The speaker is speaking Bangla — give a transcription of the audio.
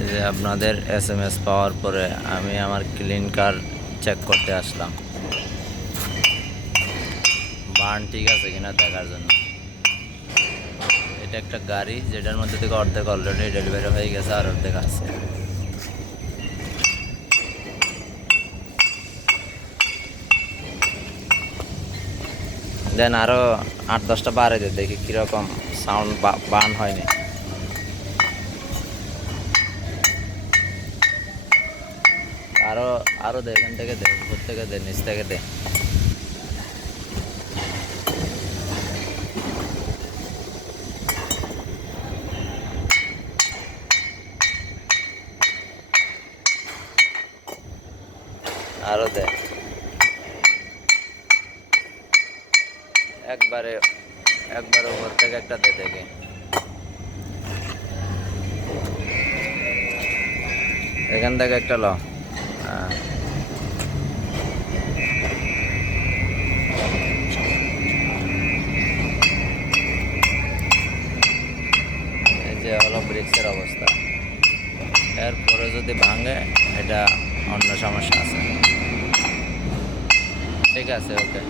এই যে আপনাদের SMS পাওয়ার পরে আমি আমার ক্লিন কার চেক করতে আসলাম, বার্ন ঠিক আছে কিনা দেখার জন্য। এটা একটা গাড়ি যেটার মধ্যে থেকে অর্ধেক অলরেডি ডেলিভারি হয়ে গেছে আর অর্ধেক আছে। দেন আরো 8-10টা বাড়ে দিয়ে দেখি কিরকম সাউন্ড বার্ন হয়নি। আরো আরো দে, এখান থেকে দে, উপর থেকে দে, নিচ থেকে দে। আরো দে, একবারে একবারে উপর থেকে একটা দে দেখি। এখান থেকে একটা ল। হ্যাঁ, এই যে হলো ব্রেক্সের অবস্থা। এরপরে যদি ভাঙে এটা অন্য সমস্যা আছে। ঠিক আছে, ওকে।